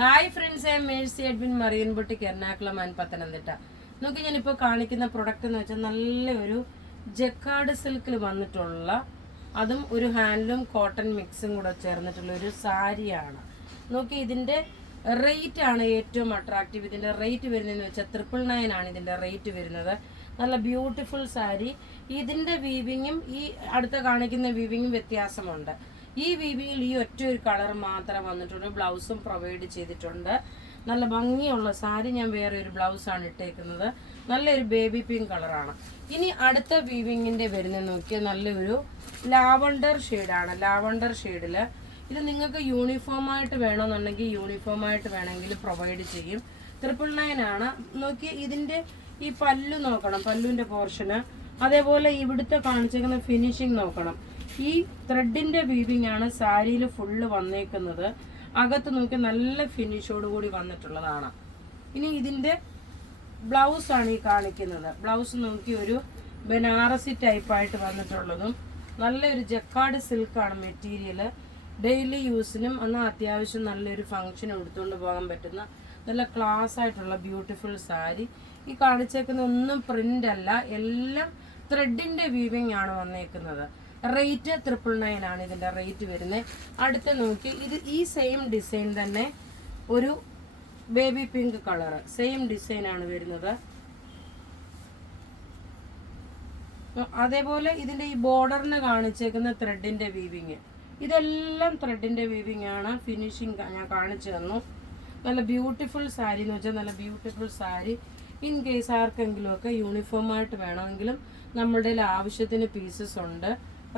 Hi friends, I M Mercy Edwin marine boutique Ernakulam and Pathanamthitta. നോക്കി ഞാനിപ്പോൾ കാണിക്കുന്ന പ്രൊഡക്റ്റ് എന്ന് വെച്ചാൽ നല്ലൊരു ജക്കാർഡ് സിൽക്കിൽ വന്നിട്ടുള്ള, അതും ഒരു ഹാൻഡ്ലൂം കോട്ടൺ മിക്സും കൂടെ ചേർന്നിട്ടുള്ള ഒരു സാരിയാണ്. നോക്കി ഇതിൻ്റെ റേറ്റ് ആണ് ഏറ്റവും അട്രാക്റ്റീവ്. ഇതിൻ്റെ റേറ്റ് വരുന്നതെന്ന് വെച്ചാൽ 999 ആണ് ഇതിൻ്റെ റേറ്റ് വരുന്നത്. നല്ല ബ്യൂട്ടിഫുൾ സാരി. ഇതിൻ്റെ വീവിങ്ങും ഈ അടുത്ത കാണിക്കുന്ന വീവിങ്ങും വ്യത്യാസമുണ്ട്. ഈ വീവിങ്ങിൽ ഈ ഒറ്റ ഒരു കളർ മാത്രം വന്നിട്ടുണ്ട്. ബ്ലൗസും പ്രൊവൈഡ് ചെയ്തിട്ടുണ്ട്. നല്ല ഭംഗിയുള്ള സാരി. ഞാൻ വേറെ ഒരു ബ്ലൗസാണ് ഇട്ടേക്കുന്നത്. നല്ലൊരു ബേബി പിങ്ക് കളറാണ്. ഇനി അടുത്ത വീവിങ്ങിൻ്റെ വരുന്നത് നോക്കിയാൽ നല്ലൊരു ലാവണ്ടർ ഷെയ്ഡാണ്. ലാവണ്ടർ ഷെയ്ഡിൽ ഇത് നിങ്ങൾക്ക് യൂണിഫോമായിട്ട് വേണമെന്നുണ്ടെങ്കിൽ യൂണിഫോമായിട്ട് വേണമെങ്കിൽ പ്രൊവൈഡ് ചെയ്യും. 999 ആണ്. നോക്കി ഇതിൻ്റെ ഈ പല്ലു നോക്കണം, പല്ലുവിൻ്റെ പോർഷന്. അതേപോലെ ഇവിടുത്തെ കാണിച്ചേക്കുന്ന ഫിനിഷിങ് നോക്കണം. ഈ ത്രെഡിൻ്റെ വീവിങ് ആണ് സാരിയിൽ ഫുള്ള് വന്നേക്കുന്നത്. അകത്ത് നോക്കി നല്ല ഫിനിഷോട് കൂടി വന്നിട്ടുള്ളതാണ്. ഇനി ഇതിൻ്റെ ബ്ലൗസാണ് ഈ കാണിക്കുന്നത്. ബ്ലൗസ് നോക്കി ഒരു ബനാറസി ടൈപ്പായിട്ട് വന്നിട്ടുള്ളതും നല്ലൊരു ജക്കാർഡ് സിൽക്കാണ് മെറ്റീരിയൽ. ഡെയിലി യൂസിനും എന്നാൽ അത്യാവശ്യം നല്ലൊരു ഫങ്ഷനും എടുത്തുകൊണ്ട് പോകാൻ പറ്റുന്ന നല്ല ക്ലാസ് ആയിട്ടുള്ള ബ്യൂട്ടിഫുൾ സാരി. ഈ കാണിച്ചേക്കുന്ന ഒന്നും പ്രിൻ്റ് അല്ല, എല്ലാം ത്രെഡിൻ്റെ വീവിങ് ആണ് വന്നേക്കുന്നത്. റേറ്റ് 999 ആണ് ഇതിൻ്റെ റേറ്റ് വരുന്നത്. അടുത്ത നോക്കി ഇത് ഈ സെയിം ഡിസൈൻ തന്നെ ഒരു ബേബി പിങ്ക് കളർ സെയിം ഡിസൈനാണ് വരുന്നത്. അതേപോലെ ഇതിൻ്റെ ഈ ബോർഡറിന് കാണിച്ചേക്കുന്ന ത്രെഡിൻ്റെ വീവിങ്, ഇതെല്ലാം ത്രെഡിൻ്റെ വീവിങ് ആണ്. ഫിനിഷിങ് ഞാൻ കാണിച്ചു തന്നു. നല്ല ബ്യൂട്ടിഫുൾ സാരി എന്ന് വെച്ചാൽ നല്ല ബ്യൂട്ടിഫുൾ സാരി. ഇൻ കേസ് ആർക്കെങ്കിലുമൊക്കെ യൂണിഫോമായിട്ട് വേണമെങ്കിലും നമ്മളുടെ ആവശ്യത്തിന് പീസസ് ഉണ്ട്.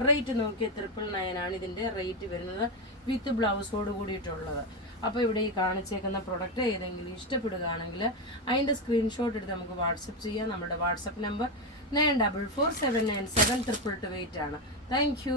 റേറ്റ് നോക്കിയ 999 ആണ് ഇതിൻ്റെ റേറ്റ് വരുന്നത്, വിത്ത് ബ്ലൗസോട് കൂടിയിട്ടുള്ളത്. അപ്പോൾ ഇവിടെ ഈ കാണിച്ചേക്കുന്ന പ്രൊഡക്റ്റ് ഏതെങ്കിലും ഇഷ്ടപ്പെടുകയാണെങ്കിൽ അതിൻ്റെ സ്ക്രീൻഷോട്ട് എടുത്ത് നമുക്ക് വാട്സപ്പ് ചെയ്യാം. നമ്മുടെ വാട്സപ്പ് നമ്പർ 9447972228 ആണ്. Thank you.